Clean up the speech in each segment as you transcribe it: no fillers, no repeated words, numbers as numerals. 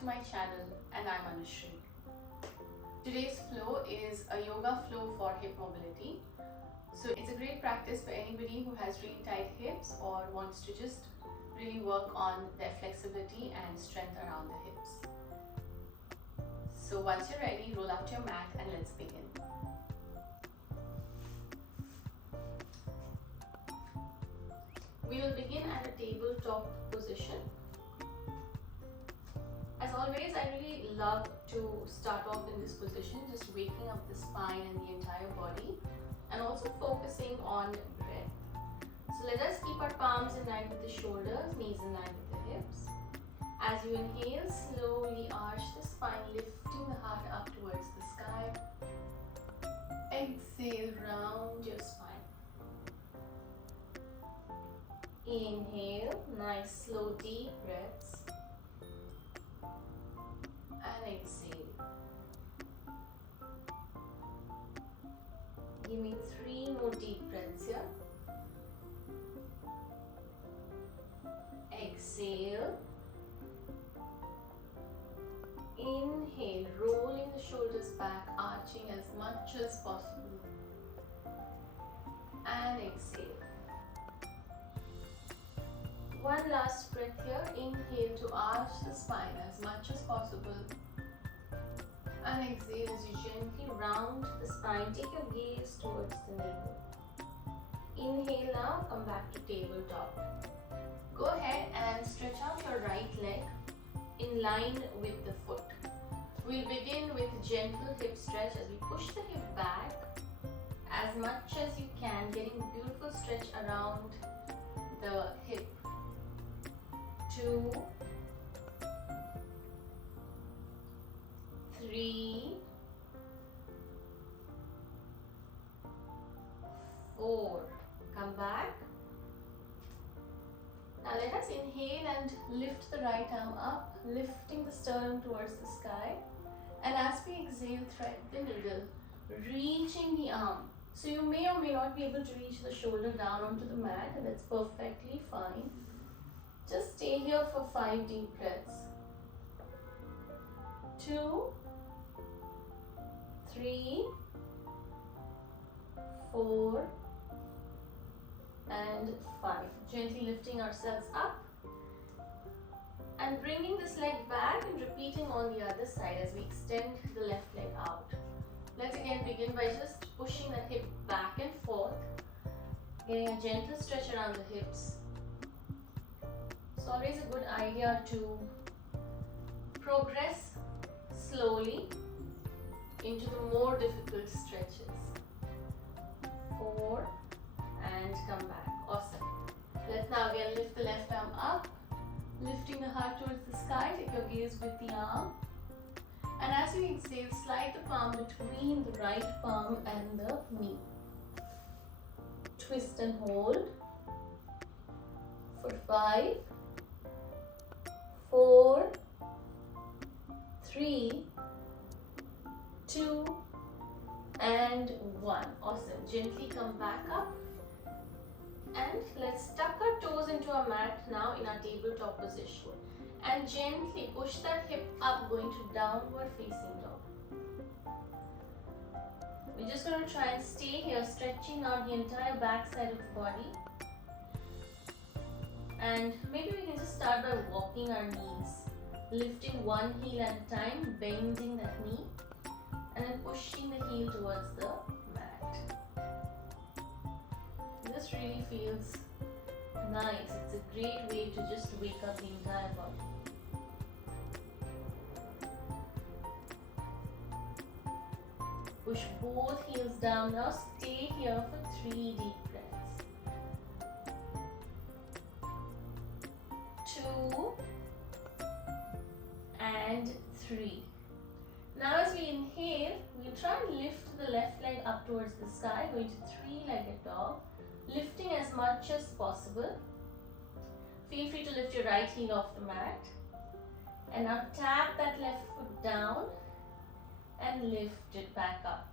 to my channel, and I'm Anushree. Today's flow is a yoga flow for hip mobility. So it's a great practice for anybody who has really tight hips or wants to just really work on their flexibility and strength around the hips. So once you're ready, roll up to your mat and let's begin. We will begin at a tabletop position. As always, I really love to start off in this position, just waking up the spine and the entire body, and also focusing on breath. So let us keep our palms in line with the shoulders, knees in line with the hips. As you inhale, slowly arch the spine, lifting the heart up towards the sky. Exhale, round your spine. Inhale, nice slow deep breaths. And exhale. Give me 3 more deep breaths here. Exhale. Inhale, rolling the shoulders back, arching as much as possible. And exhale. One last breath here. Inhale to arch the spine as much as possible. And exhale as you gently round the spine. Take your gaze towards the navel. Inhale now, come back to tabletop. Go ahead and stretch out your right leg in line with the foot. We'll begin with gentle hip stretch as we push the hip back as much as you can, getting a beautiful stretch around the hip. 2, 3, 4. Come back. Now let us inhale and lift the right arm up, lifting the sternum towards the sky. And as we exhale, thread the needle, reaching the arm. So you may or may not be able to reach the shoulder down onto the mat, and that's perfectly fine. Just stay here for 5 deep breaths. 2, 3, 4, and 5. Gently lifting ourselves up and bringing this leg back and repeating on the other side as we extend the left leg out. Let's again begin by just pushing the hip back and forth, getting a gentle stretch around the hips. It's always a good idea to progress slowly into the more difficult stretches. 4 and come back. Awesome. Let's now again lift the left arm up, lifting the heart towards the sky. Take your gaze with the arm. And as you exhale, slide the palm between the right palm and the knee. Twist and hold for 5, 4, 3, 2, and 1. Awesome. Gently come back up. And let's tuck our toes into our mat now in our tabletop position. And gently push that hip up, going to downward facing dog. We're just going to try and stay here, stretching out the entire back side of the body. And maybe we can just start by walking our knees, lifting one heel at a time, bending that knee, and then pushing the heel towards the mat. This really feels nice. It's a great way to just wake up the entire body. Push both heels down now. Stay here for 3 deep breaths. 2 and 3. Now as we inhale, we'll try and lift the left leg up towards the sky, going to 3-legged dog, lifting as much as possible. Feel free to lift your right heel off the mat. And now tap that left foot down and lift it back up.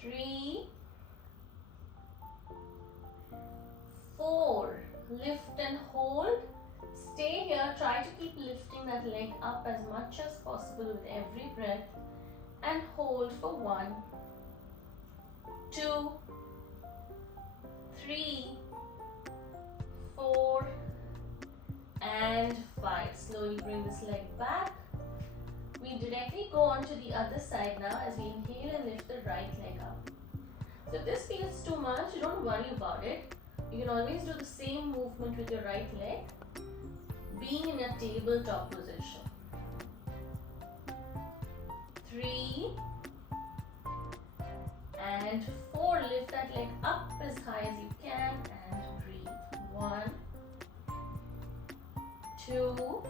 3, 4. Lift and hold. Stay that leg up as much as possible with every breath and hold for 1, 2, 3, 4 and 5. Slowly bring this leg back. We directly go on to the other side now as we inhale and lift the right leg up. So if this feels too much, don't worry about it. You can always do the same movement with your right leg, being in a tabletop position. 3 and 4. Lift that leg up as high as you can and breathe. 1, 2,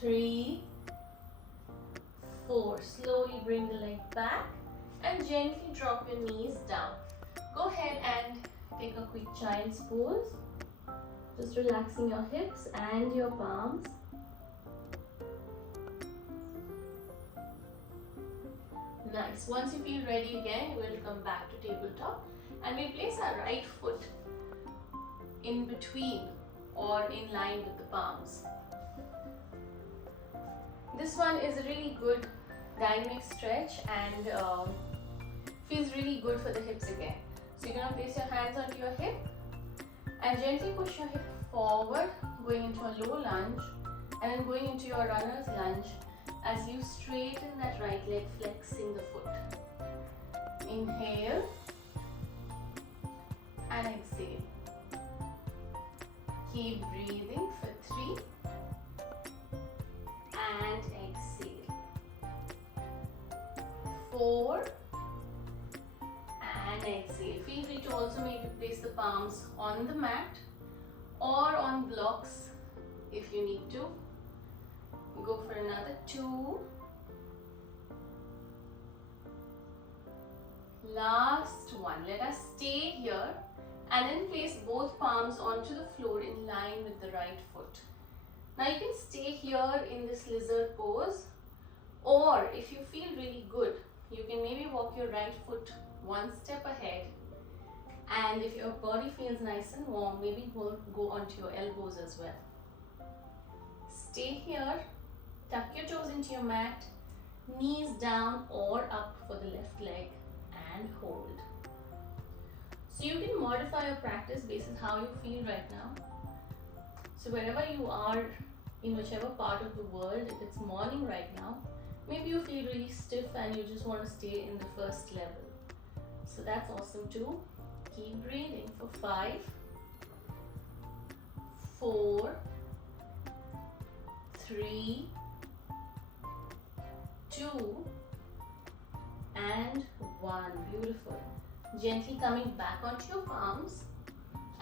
3, 4. Slowly bring the leg back and gently drop your knees down. Go ahead and take a quick child's pose. Just relaxing your hips and your palms. Nice. Once you feel ready again, we'll come back to tabletop and we place our right foot in between or in line with the palms. This one is a really good dynamic stretch and feels really good for the hips again. So you're going to place your hands onto your hip and gently push your hip forward, going into a low lunge and then going into your runner's lunge as you straighten that right leg, flexing the foot. Inhale and exhale. Keep breathing for 3 and exhale. 4 and exhale. Feel free to also maybe place the palms on the mat or on blocks if you need to. Go for another 2. Last one. Let us stay here and then place both palms onto the floor in line with the right foot. Now you can stay here in this lizard pose, or if you feel really good, you can maybe walk your right foot one step ahead, and if your body feels nice and warm, maybe go onto your elbows as well. Stay here, tuck your toes into your mat, knees down or up for the left leg and hold. So you can modify your practice based on how you feel right now. So wherever you are, in whichever part of the world, if it's morning right now, maybe you feel really stiff and you just want to stay in the first level. So that's awesome too. Keep breathing for 5, 4, 3, 2 and 1. Beautiful. Gently coming back onto your palms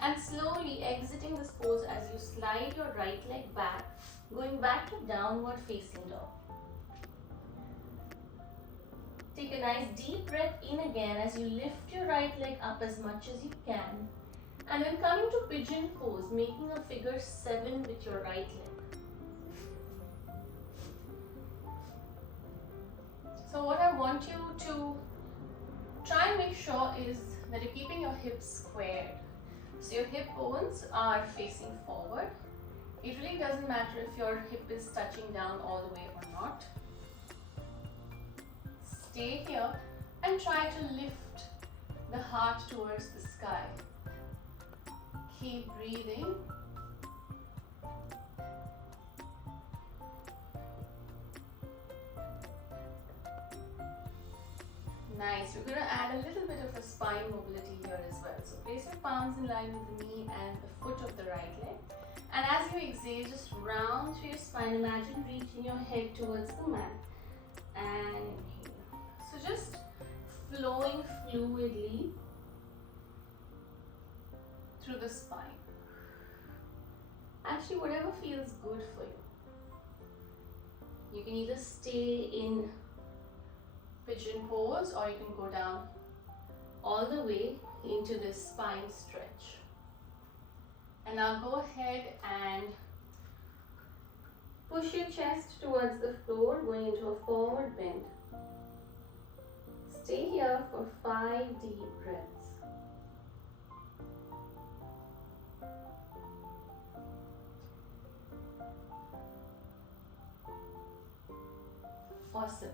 and slowly exiting this pose as you slide your right leg back, going back to downward facing dog. Take a nice deep breath in again as you lift your right leg up as much as you can, and then coming to pigeon pose, making a figure 7 with your right leg. So what I want you to try and make sure is that you're keeping your hips squared. So your hip bones are facing forward. It really doesn't matter if your hip is touching down all the way or not. Stay here and try to lift the heart towards the sky. Keep breathing. Nice. We're going to add a little bit of a spine mobility here as well. So place your palms in line with the knee and the foot of the right leg. And as you exhale, just round through your spine. Imagine reaching your head towards the mat. And inhale. So just flowing fluidly through the spine. Actually, whatever feels good for you. You can either stay in pigeon pose or you can go down all the way into this spine stretch. And now go ahead and push your chest towards the floor, going into a forward bend. Stay here for 5 deep breaths. Awesome.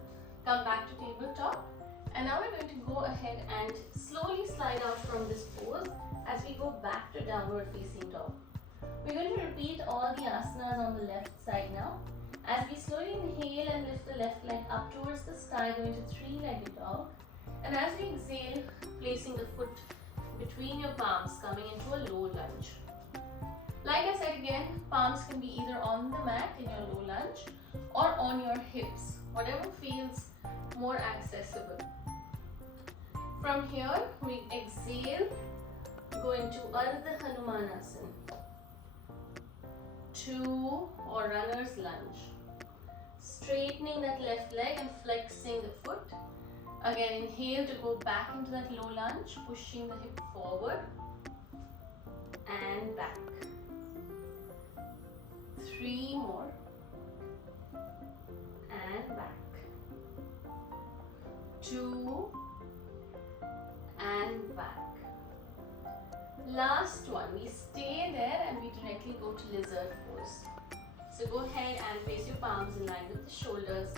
Come back to tabletop. And now we're going to go ahead and slowly slide out from this pose as we go back to downward facing dog. We're going to repeat all the asanas on the left side now. As we slowly inhale and lift the left leg up towards the sky, going to three-legged dog. And as we exhale, placing the foot between your palms, coming into a low lunge. Like I said again, palms can be either on the mat in your low lunge or on your hips, whatever feels more accessible. From here, we exhale, go into Ardha Hanumanasana, 2 or runner's lunge. Straightening that left leg and flexing the foot. Again, inhale to go back into that low lunge, pushing the hip forward and back. 3 more and back. 2 and back. Last one, we stay there and we directly go to lizard pose. So go ahead and place your palms in line with the shoulders.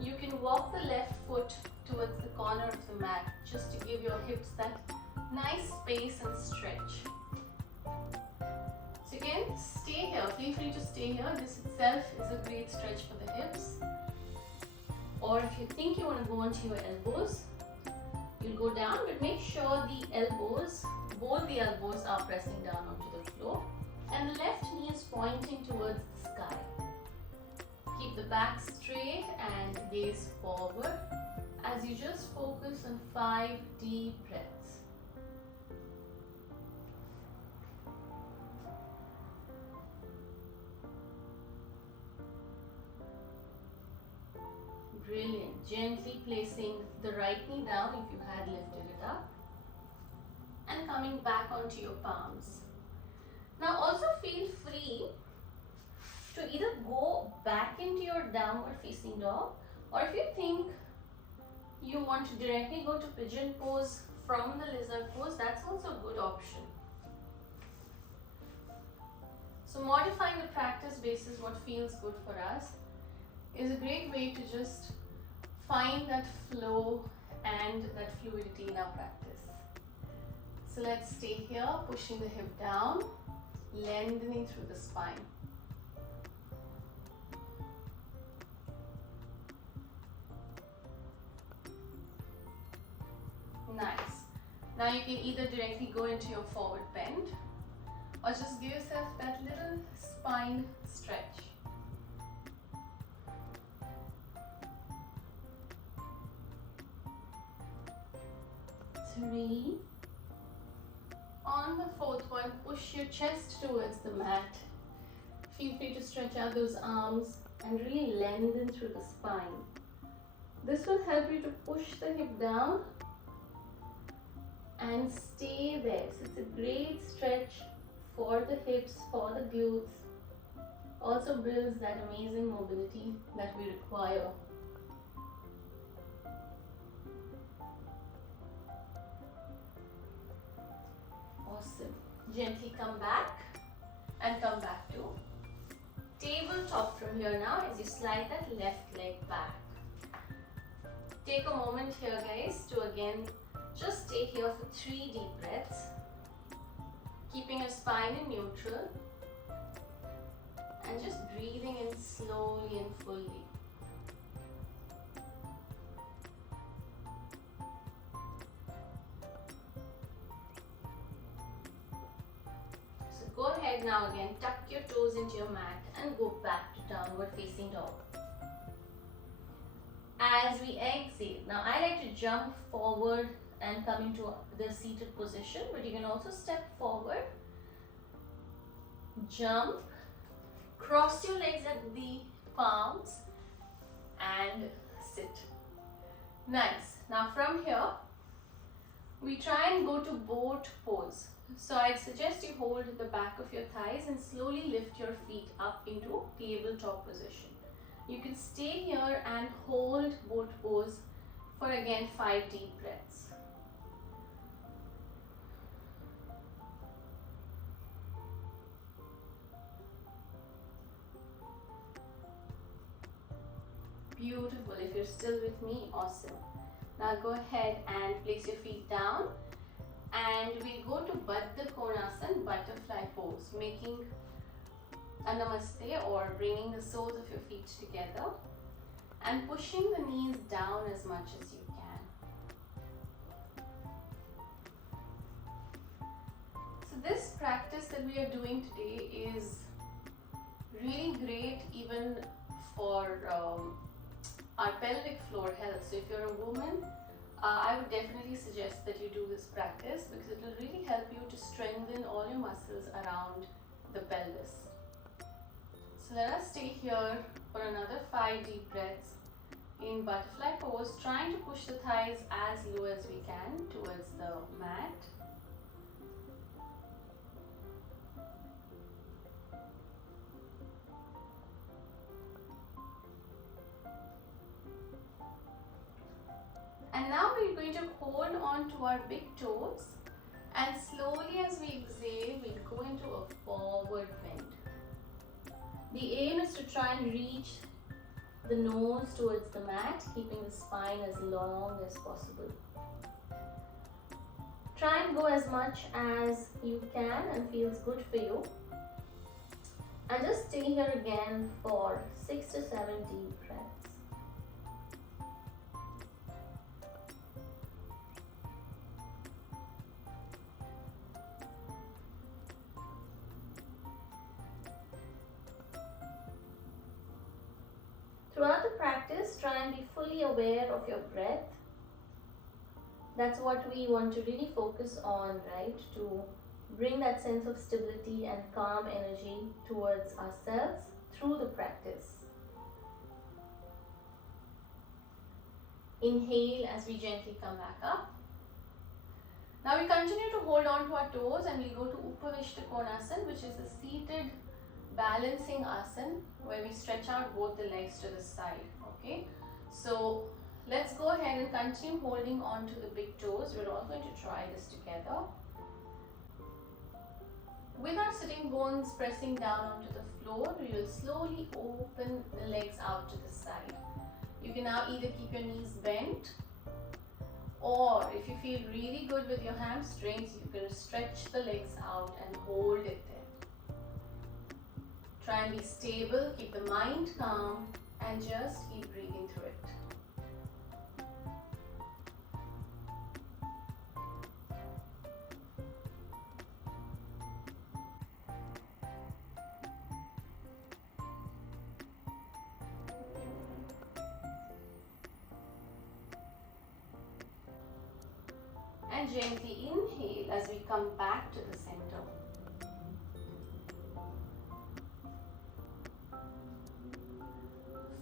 You can walk the left foot towards the corner of the mat just to give your hips that nice space and stretch. So again, stay here. Feel free to stay here. This itself is a great stretch for the hips. Or if you think you want to go onto your elbows, you'll go down, but make sure the elbows, both the elbows are pressing down onto the floor and the left knee is pointing towards the sky. Keep the back straight and gaze forward as you just focus on 5 deep breaths. Brilliant. Gently placing the right knee down if you had lifted it up and coming back onto your palms. Now also feel free to either go back into your downward facing dog, or if you think you want to directly go to pigeon pose from the lizard pose, that's also a good option. So modifying the practice basis what feels good for us is a great way to just find that flow and that fluidity in our practice. So let's stay here, pushing the hip down, lengthening through the spine. Nice. Now you can either directly go into your forward bend or just give yourself that little spine stretch. Three. On the fourth one, push your chest towards the mat. Feel free to stretch out those arms and really lengthen through the spine. This will help you to push the hip down and stay there. So it's a great stretch for the hips, for the glutes. Also builds that amazing mobility that we require. Awesome. Gently come back and come back to tabletop from here now as you slide that left leg back. Take a moment here guys to again just stay here for 3 deep breaths, keeping your spine in neutral and just breathing in slowly and fully. So go ahead now again, tuck your toes into your mat and go back to downward facing dog. As we exhale, now I like to jump forward and come into the seated position, but you can also step forward, jump, cross your legs at the palms and sit. Nice. Now from here, we try and go to boat pose. So I suggest you hold the back of your thighs and slowly lift your feet up into tabletop position. You can stay here and hold boat pose for again 5 deep breaths. Beautiful. If you're still with me, awesome. Now go ahead and place your feet down and we'll go to Baddha Konasana, butterfly pose, making a namaste or bringing the soles of your feet together and pushing the knees down as much as you can. So this practice that we are doing today is really great even for our pelvic floor health. So if you're a woman, I would definitely suggest that you do this practice because it will really help you to strengthen all your muscles around the pelvis. So let us stay here for another 5 deep breaths in butterfly pose, trying to push the thighs as low as we can towards the mat. And now we're going to hold on to our big toes and slowly as we exhale, we'll go into a forward bend. The aim is to try and reach the nose towards the mat, keeping the spine as long as possible. Try and go as much as you can and feels good for you. And just stay here again for 6 to 7 deep breaths. Throughout the practice, try and be fully aware of your breath. That's what we want to really focus on, right? To bring that sense of stability and calm energy towards ourselves through the practice. Inhale as we gently come back up. Now we continue to hold on to our toes and we go to Upavishta Konasana, which is a seated balancing asana where we stretch out both the legs to the side. Okay, so let's go ahead and continue holding on to the big toes. We're all going to try this together. With our sitting bones pressing down onto the floor, we will slowly open the legs out to the side. You can now either keep your knees bent, or if you feel really good with your hamstrings, you can stretch the legs out and hold it there. Try and be stable, keep the mind calm, and just keep breathing through it. And gently inhale as we come back to the center.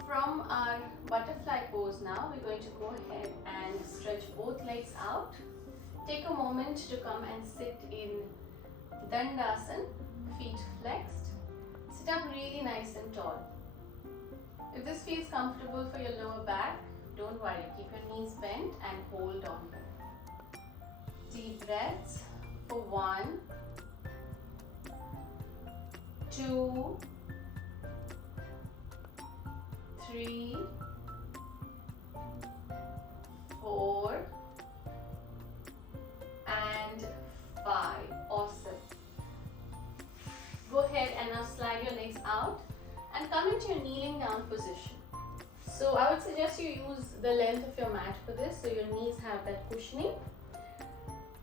From our butterfly pose now, we're going to go ahead and stretch both legs out. Take a moment to come and sit in Dandasana, feet flexed. Sit up really nice and tall. If this feels comfortable for your lower back, don't worry, keep your knees bent and hold on. Deep breaths for 1, 2, 3, 4, and 5. Awesome. Go ahead and now slide your legs out and come into your kneeling down position. So I would suggest you use the length of your mat for this so your knees have that cushioning.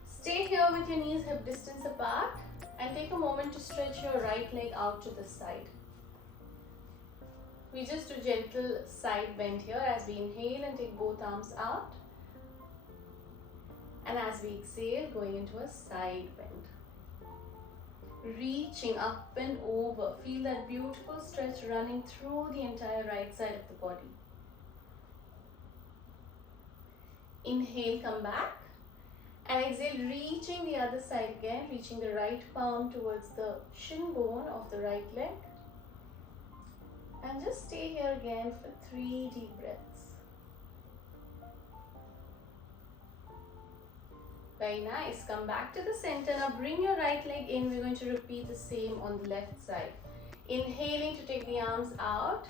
Stay here with your knees hip distance apart and take a moment to stretch your right leg out to the side. We just do gentle side bend here as we inhale and take both arms out. And as we exhale, going into a side bend. Reaching up and over. Feel that beautiful stretch running through the entire right side of the body. Inhale, come back. And exhale, reaching the other side again, reaching the right palm towards the shin bone of the right leg. And just stay here again for 3 deep breaths. Very nice. Come back to the center. Now bring your right leg in. We're going to repeat the same on the left side. Inhaling to take the arms out.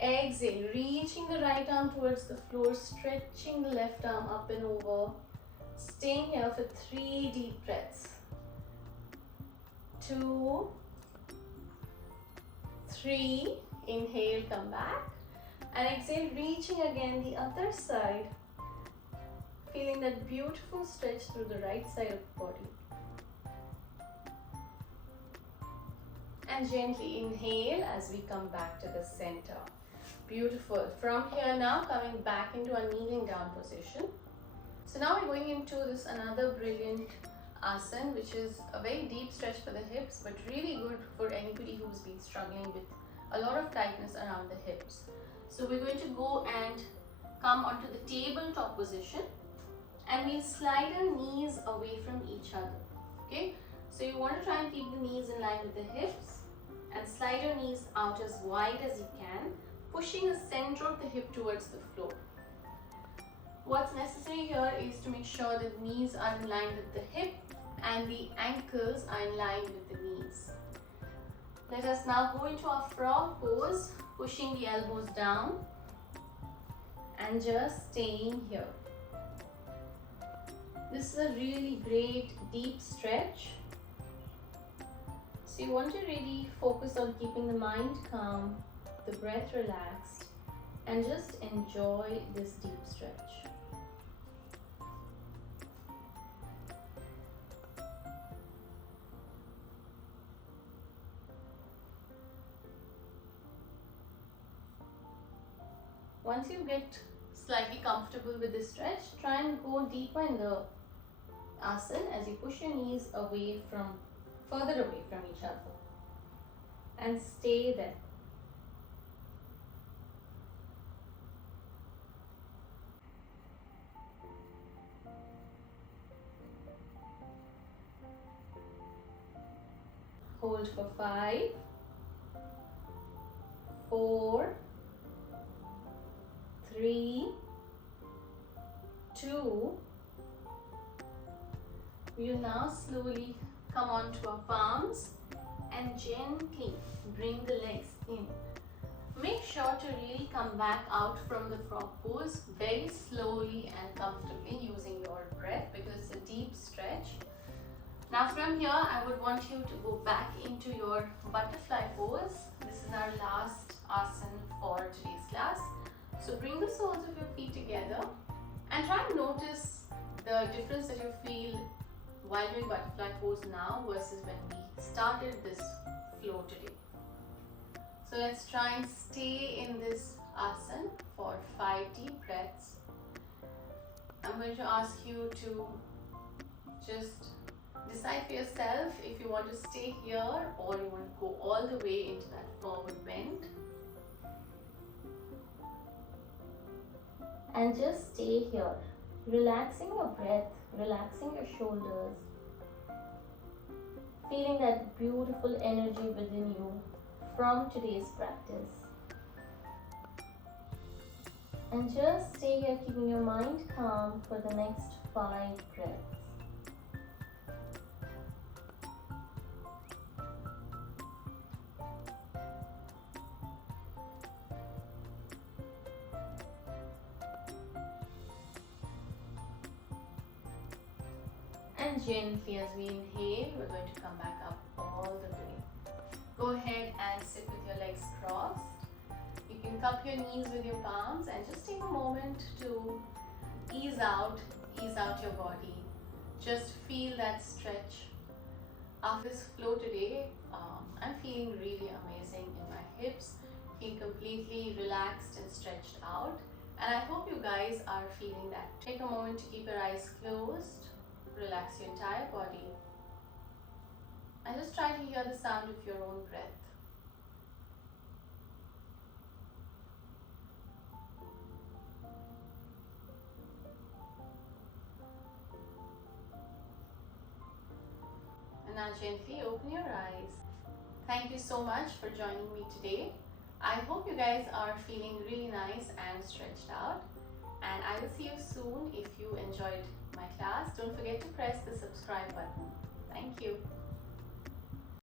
Exhale, reaching the right arm towards the floor, stretching the left arm up and over. Staying here for 3 deep breaths. 2, 3. Inhale, come back. And exhale, reaching again the other side. Feeling that beautiful stretch through the right side of the body. And gently inhale as we come back to the center. Beautiful. From here now, coming back into a kneeling down position. So now we're going into this another brilliant asana, which is a very deep stretch for the hips, but really good for anybody who's been struggling with a lot of tightness around the hips. So we're going to go and come onto the tabletop position, and we'll slide our knees away from each other. Okay, so you want to try and keep the knees in line with the hips and slide your knees out as wide as you can, pushing the center of the hip towards the floor. What's necessary here is to make sure that the knees are in line with the hip and the ankles are in line with the knees. Let us now go into our frog pose, pushing the elbows down and just staying here. This is a really great deep stretch. So you want to really focus on keeping the mind calm, the breath relaxed, and just enjoy this deep stretch. Once you get slightly comfortable with this stretch, try and go deeper in the asana as you push your knees further away from each other, and stay there. Hold for 5, 4, 3, 2. We will now slowly come onto our palms and gently bring the legs in. Make sure to really come back out from the frog pose very slowly and comfortably using your breath, because it's a deep stretch. Now from here, I would want you to go back into your butterfly pose. This is our last asana for today's class. So bring the soles of your feet together and try and notice the difference that you feel while doing butterfly pose now versus when we started this flow today. So let's try and stay in this asana for 5 deep breaths. I'm going to ask you to just decide for yourself if you want to stay here or you want to go all the way into that forward bend. And just stay here, relaxing your breath, relaxing your shoulders, feeling that beautiful energy within you from today's practice. And just stay here, keeping your mind calm for the next 5 breaths. And gently as we inhale, we're going to come back up all the way. Go ahead and sit with your legs crossed. You can cup your knees with your palms and just take a moment to ease out your body. Just feel that stretch. After this flow today, I'm feeling really amazing in my hips, feel completely relaxed and stretched out. And I hope you guys are feeling that. Take a moment to keep your eyes closed. Relax your entire body and just try to hear the sound of your own breath. And now gently open your eyes. Thank you so much for joining me today. I hope you guys are feeling really nice and stretched out. And I will see you soon. If you enjoyed my class, don't forget to press the subscribe button. Thank you.